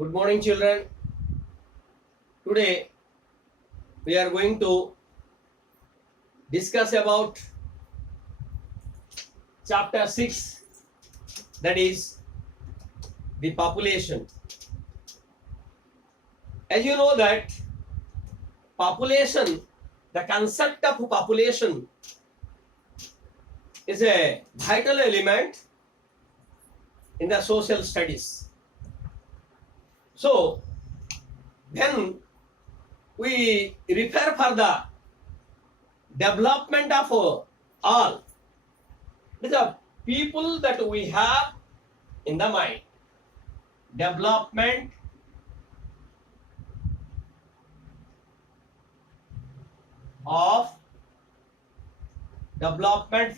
Good morning, children. Today we are going to discuss about chapter 6, that is the population. As you know that population, the concept of population is a vital element in the social studies. So when we refer for the development of all, it is the people that we have in the mind. Development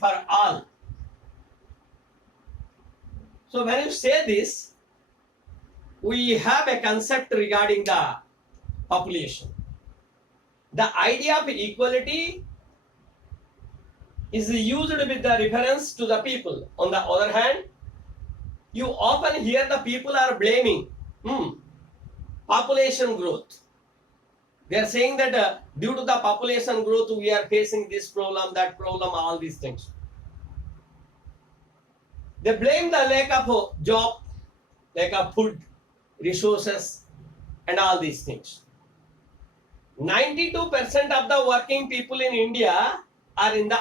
for all. So when you say this, we have a concept regarding the population. The idea of equality is used with the reference to the people. On the other hand, you often hear the people are blaming population growth. They are saying that due to the population growth, we are facing this problem, that problem, all these things. They blame the lack of job, lack of food, resources, and all these things. 92% of the working people in India are in the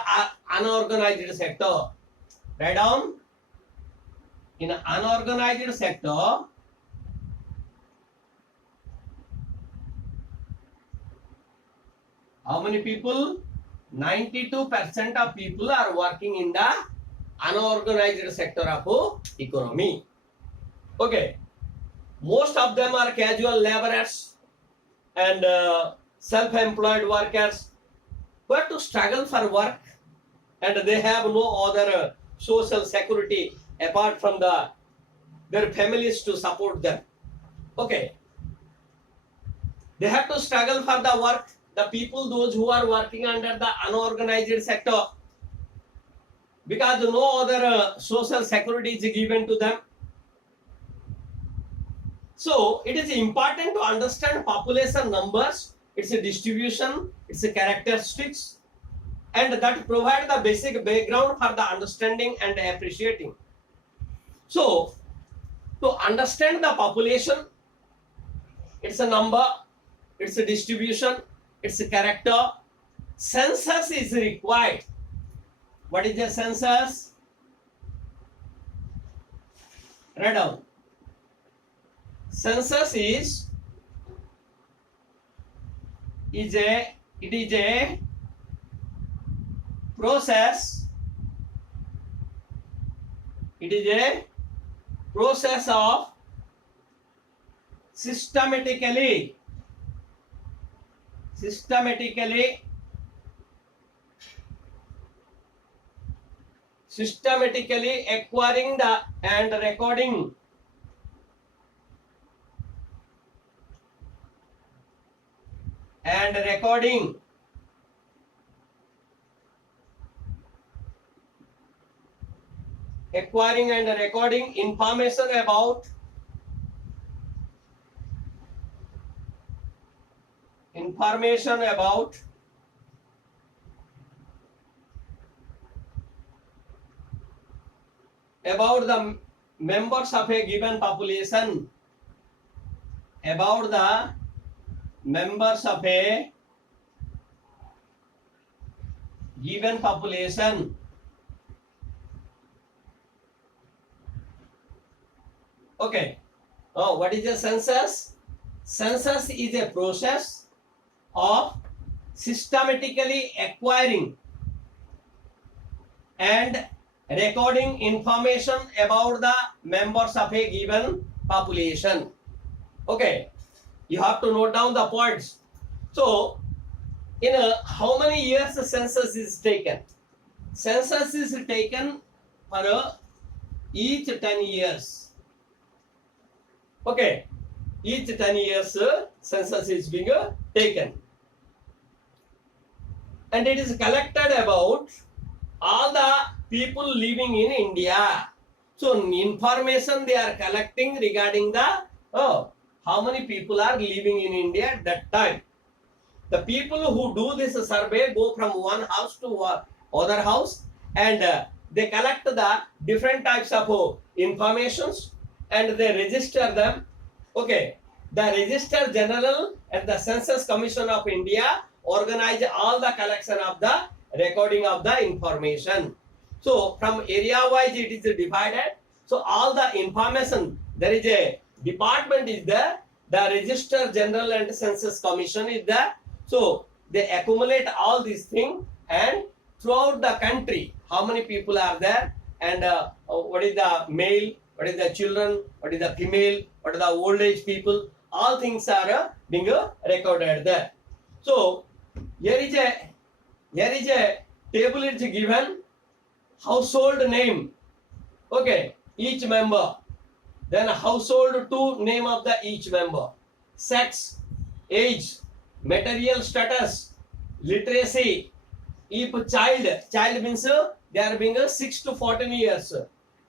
unorganized sector. Write down. In an unorganized sector, how many people? 92% of people are working in the unorganized sector of economy. Okay. Most of them are casual laborers and self-employed workers who have to struggle for work, and they have no other social security apart from their families to support them. Okay. They have to struggle for the work. The people, those who are working under the unorganized sector, because no other social security is given to them. So it is important to understand population numbers, its distribution, its characteristics, and that provide the basic background for the understanding and appreciating. So to understand the population, its a number, its a distribution, its a character, census is required. What is the census? Write down. Census is a process. It is a process of systematically acquiring and recording information about the members of a given population, Okay. Oh, what is a census? Census is a process of systematically acquiring and recording information about the members of a given population. Okay, you have to note down the points. So, in how many years the census is taken? Census is taken for each 10 years. Okay, each 10 years census is being taken, and it is collected about all the people living in India. So information they are collecting regarding the how many people are living in India at that time. The people who do this survey go from one house to other house, and they collect the different types of informations and they register them. Okay, the Register General and the Census Commission of India organize all the collection of the recording of the information. So from area wise it is divided. So all the information, there is a department is there, the Register General and Census Commission is there. So they accumulate all these things, and throughout the country how many people are there, and what is the male, what is the children, what is the female, what are the old age people, all things are being recorded there. So here is a table is given, household name, okay, each member, then household to name of the each member, sex, age, material status, literacy, if child means they are being 6 to 14 years,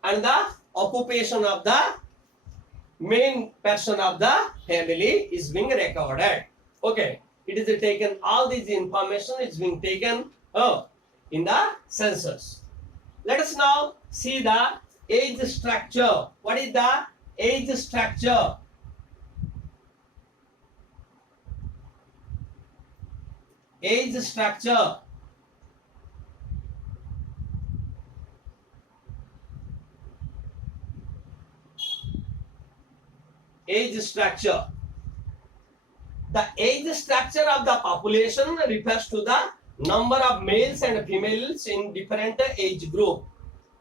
and the occupation of the main person of the family is being recorded. Okay, it is taken, all this information is being taken in the census. Let us now see the age structure. What is the age structure? Age structure. Age structure. The age structure of the population refers to the number of males and females in different age group.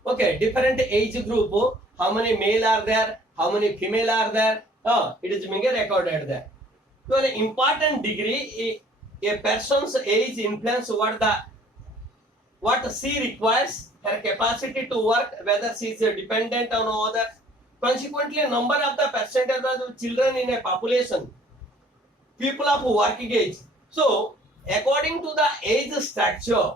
Okay, different age group, how many male are there, how many female are there, it is being recorded there. To an important degree, a person's age influence what she requires, her capacity to work, whether she is dependent on others. Consequently, number of the percentage of children in a population, people of working age. So, according to the age structure,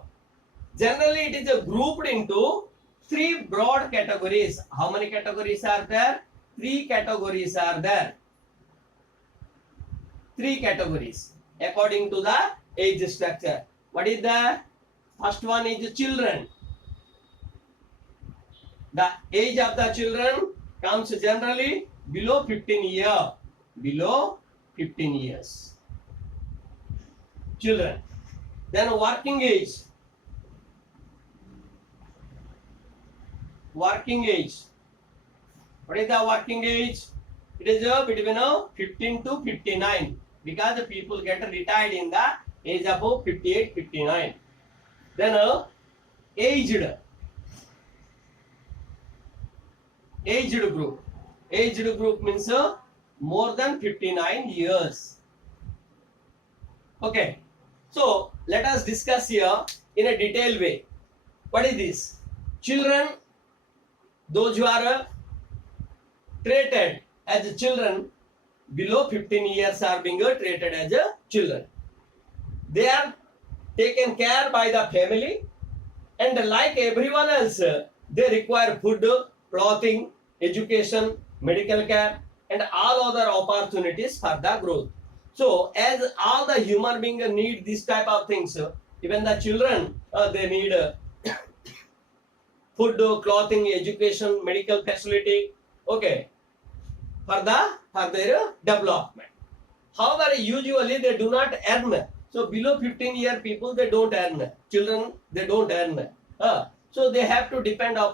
generally it is grouped into 3 broad categories. How many categories are there? 3 categories are there. 3 categories according to the age structure. What is the first one? Is children. The age of the children comes generally below 15 years. Below 15 years. Children. Then working age. Working age. What is the working age? It is between 15 to 59, because the people get retired in the age of 58, 59. Then aged. Aged group. Aged group means more than 59 years. Okay. So let us discuss here in a detailed way. What is this? Children, those who are treated as children below 15 years are being treated as children. They are taken care by the family, and like everyone else, they require food, clothing, education, medical care, and all other opportunities for the growth. So as all the human beings need this type of things, even the children, they need food, clothing, education, medical facility, okay, for their development. However, usually they do not earn. So below 15-year people, they don't earn. Children, they don't earn. So they have to depend upon